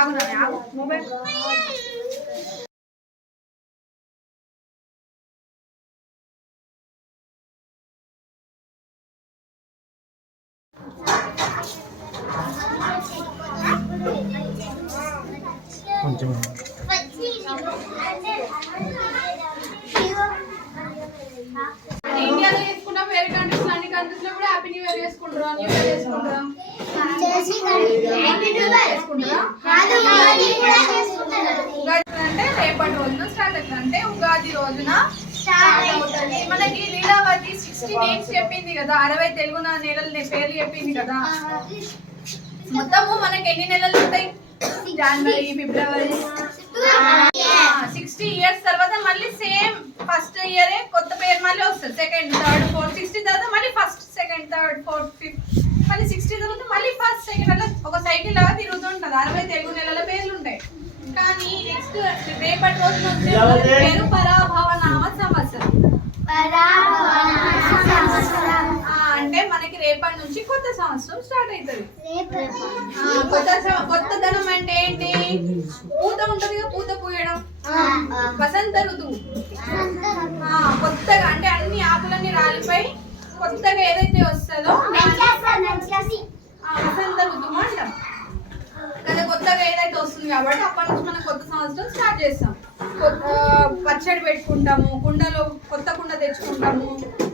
ఆగు మొబైల్ కొంచెం ఇండియాలో చేసుకుంటాం, వేరే కంట్రీస్ లో అన్ని కంట్రీస్ లో కూడా హ్యాపీ న్యూ ఇయర్ చేసుకుంటారా? న్యూ ఇయర్ చేసుకుంటారా? ఉగాది అంటే రేపటి రోజున స్టార్ట్ అవుతుంది, అంటే ఉగాది రోజున స్టార్ట్ అవుతుంది. మనకి లీలావతి 60 నేమ్స్ చెప్పింది కదా, 60 తెలుగు నెలల పేర్లు చెప్పింది కదా. మొత్తము మనకి ఎన్ని నెలలు ఉంటాయి? జనవరి, ఫిబ్రవరి. 60 ఇయర్స్ తర్వాత మళ్ళీ సేమ్ ఫస్ట్ ఇయరే కొత్త పేరు మళ్ళీ వస్తుంది. Second, third, fourth. 60 తర్వాత మళ్ళీ first, second, third, fourth, fifth. మళ్ళీ 60 తర్వాత మళ్ళీ ఫస్ట్, సెకండ్, అలా ఒక సైకిల్ లాగా తిరుగుతుంటది. 60 తెలుగు నెలల పేర్లు ఉంటాయి. కానీ నెక్స్ట్ రేపటి రోజున వచ్చే పేరు పరాభవ నామ సంవత్సరం. అంటే మనకి రేపటి నుంచి కొత్త సంవత్సరం స్టార్ట్ అవుతుంది. కొత్తదనం అంటే ఏంటి? పూత ఉంటది కదా, పూత పూయడం, వసంత ఋతువు. కొత్తగా అంటే అన్ని ఆకులన్నీ రాలిపోయి కొత్తగా ఏదైతే వస్తుందో వసంత ఋతువు అంటాం కదా. కొత్తగా ఏదైతే వస్తుంది కాబట్టి అప్పటి నుంచి మనం కొత్త సంవత్సరం స్టార్ట్ చేస్తాం. పచ్చడి పెట్టుకుంటాము, కుండలో కొత్త కుండ తెచ్చుకుంటాము.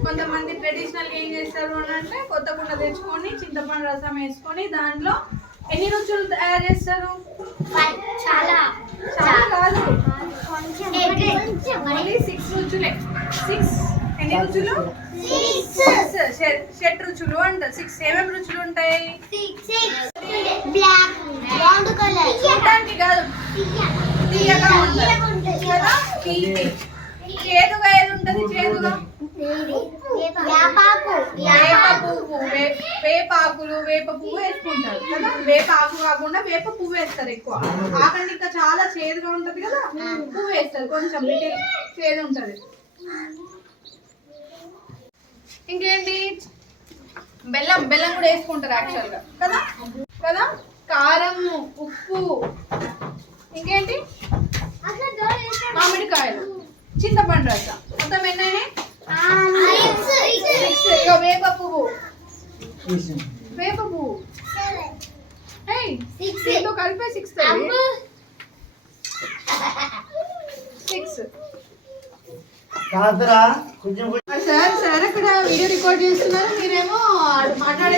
కొంతమంది ట్రెడిషనల్ ఏం చేస్తారు అని అంటే కొత్త కుండ తెచ్చుకొని చింతపండు రసం వేసుకొని దాంట్లో ఎన్ని రుచులు తయారు చేస్తారు? చాలా కాదు, 6 రుచులే. 6 ఎన్ని రుచులు? 6 రుచులు అంట. 6 ఏమేమి రుచులు ఉంటాయి? చూడటానికి కాదు, తీయగా ఉంటుంది కదా. తీపి. చేదుగా ఏది ఉంటుంది? చేదుగా వేపాకులు, వేప పువ్వు వేసుకుంటారు కదా. వేప ఆకు కాకుండా వేప పువ్వు వేస్తారు ఎక్కువ. ఆకండి ఇంకా చాలా చేదుగా ఉంటది కదా, పువ్వు వేస్తారు, కొంచెం చేదు ఉంటది. ఇంకేంటి? బెల్లం కూడా వేసుకుంటారు యాక్చువల్ గా కదా. కారం, ఉప్పు, ఇంకేంటి? మామిడికాయలు, చింతపండు రసం. మొత్తం ఎన్నైనాయి? 6. వేప పువ్వు 6 కలిపే 6. సార్ అక్కడ వీడియో రికార్డ్ చేస్తున్నారు, మీరేమో మాట్లాడే